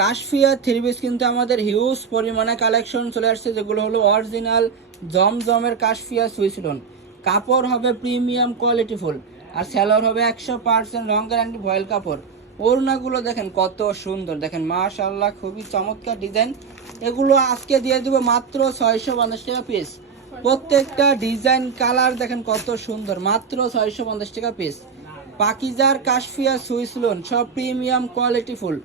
Kashfia three piece কিন্তু আমাদের huge পরিমাণে কালেকশন চলে আসছে, যেগুলো হলো অরিজিনাল জমজমের কাশফিয়া সুইসলন কাপড় হবে প্রিমিয়াম কোয়ালিটি ফুল আর স্যালোর হবে একশো পার্সেন্ট রং গ্যারান্টি ভয়েল কাপড়। ওড়নাগুলো দেখেন কত সুন্দর, দেখেন মাশাল্লাহ খুবই চমৎকার ডিজাইন এগুলো আজকে দিয়ে দেবো মাত্র ছয়শো পঞ্চাশ টাকা পিস প্রত্যেকটা ডিজাইন কালার দেখেন কত সুন্দর, মাত্র ছয়শো পঞ্চাশ টাকা পিস পাকিজার কাশফিয়া সুইস লোন সব প্রিমিয়াম কোয়ালিটি ফুল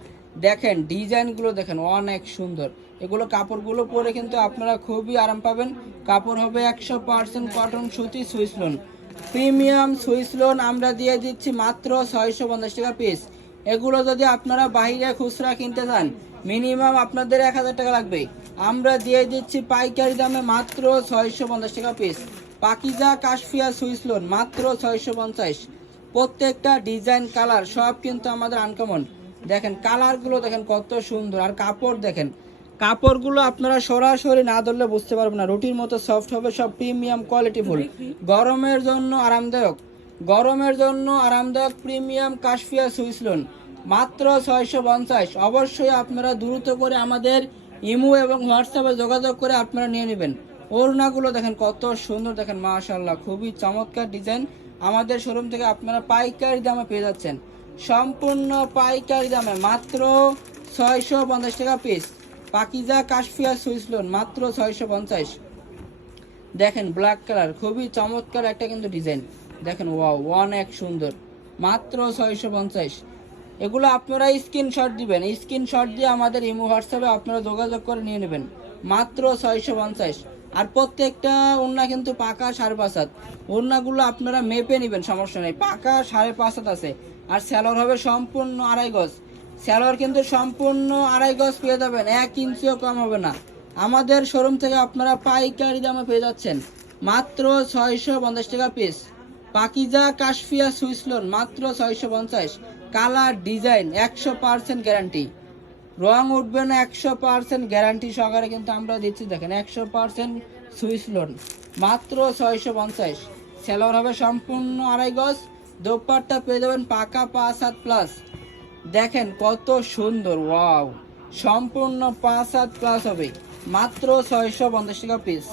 দেখেন, ডিজাইনগুলো দেখেন, অনেক সুন্দর। এগুলো কাপড়গুলো পরে কিন্তু আপনারা খুবই আরাম পাবেন। কাপড় হবে একশো পার্সেন্ট কটন সুতি, Swiss lawn. Premium Swiss lawn আমরা দিয়ে দিচ্ছি মাত্র ছয়শো পঞ্চাশ টাকা পিস এগুলো যদি আপনারা বাইরে খুচরা কিনতে চান, মিনিমাম আপনাদের এক হাজার টাকা লাগবে। আমরা দিয়ে দিচ্ছি পাইকারি দামে মাত্র ছয়শো পঞ্চাশ টাকা piece Pakiza Kashfia Swiss lawn মাত্র ছয়শো পঞ্চাশ। প্রত্যেকটা ডিজাইন, কালার সব কিন্তু আমাদের আনকমন দেখেন কালারগুলো দেখেন কত সুন্দর আর কাপড় দেখেন। কাপড়গুলো আপনারা সরাসরি না ধরলে বুঝতে পারবেন না। রুটির মতো সফট হবে সব প্রিমিয়াম কোয়ালিটি ফুল গরমের জন্য আরামদায়ক। গরমের জন্য আরামদায়ক প্রিমিয়াম কাশফিয়া সুইসলন মাত্র ছয়শো পঞ্চাশ। অবশ্যই আপনারা দ্রুত করে আমাদের ইমো এবং হোয়াটসঅ্যাপে যোগাযোগ করে আপনারা নিয়ে নেবেন। ওড়নাগুলো দেখেন কত সুন্দর দেখেন মাশাল্লাহ খুবই চমৎকার ডিজাইন আমাদের শোরুম থেকে আপনারা পাইকারি দামে পেয়ে যাচ্ছেন। সম্পূর্ণ পাইকারি দামে মাত্র ছয়শো পঞ্চাশ টাকা পিস পাকিজা কাশফিয়া সুইসলোন মাত্র ছয়শো পঞ্চাশ। দেখেন ব্ল্যাক কালার খুবই চমৎকার একটা কিন্তু ডিজাইন দেখেন ওয়াও অনেক সুন্দর। মাত্র ছয়শো পঞ্চাশ। এগুলো আপনারা স্ক্রিনশট দিবেন। স্ক্রিনশট দিয়ে আমাদের ইমো হোয়াটসঅ্যাপে আপনারা যোগাযোগ করে নিয়ে নেবেন। মাত্র ছয়শো পঞ্চাশ। আর প্রত্যেকটা ওড়না কিন্তু পাকা সাড়ে পাঁচ হাত। ওড়নাগুলো আপনারা মেপে নেবেন, সমস্যা নেই। পাকা সাড়ে পাঁচ হাত আছে। আর স্যালোর হবে সম্পূর্ণ আড়াই গজ। স্যালোর কিন্তু সম্পূর্ণ আড়াই গজ পেয়ে যাবেন। এক ইঞ্চিও কম হবে না। আমাদের শোরুম থেকে আপনারা পাইকারি দামে পেয়ে যাচ্ছেন। মাত্র ছয়শো পঞ্চাশ টাকা পিস। পাকিজা কাশফিয়া সুইসলোন মাত্র ছয়শো পঞ্চাশ। কালার, ডিজাইন, একশো পার্সেন্ট গ্যারান্টি। রং উঠবে না একশো পার্সেন্ট গ্যারান্টি সহকারে কিন্তু আমরা দিচ্ছি। দেখেন, একশো পার্সেন্ট সুইস লোন মাত্র ছয়শো পঞ্চাশ। সেলর হবে সম্পূর্ণ আড়াই গজ। দোপারটা পেয়ে যাবেন পাকা পাঁচ হাত প্লাস দেখেন কত সুন্দর ওয়াও সম্পূর্ণ পাঁচ হাত প্লাস হবে, মাত্র ছয়শো পঞ্চাশ টাকা পিস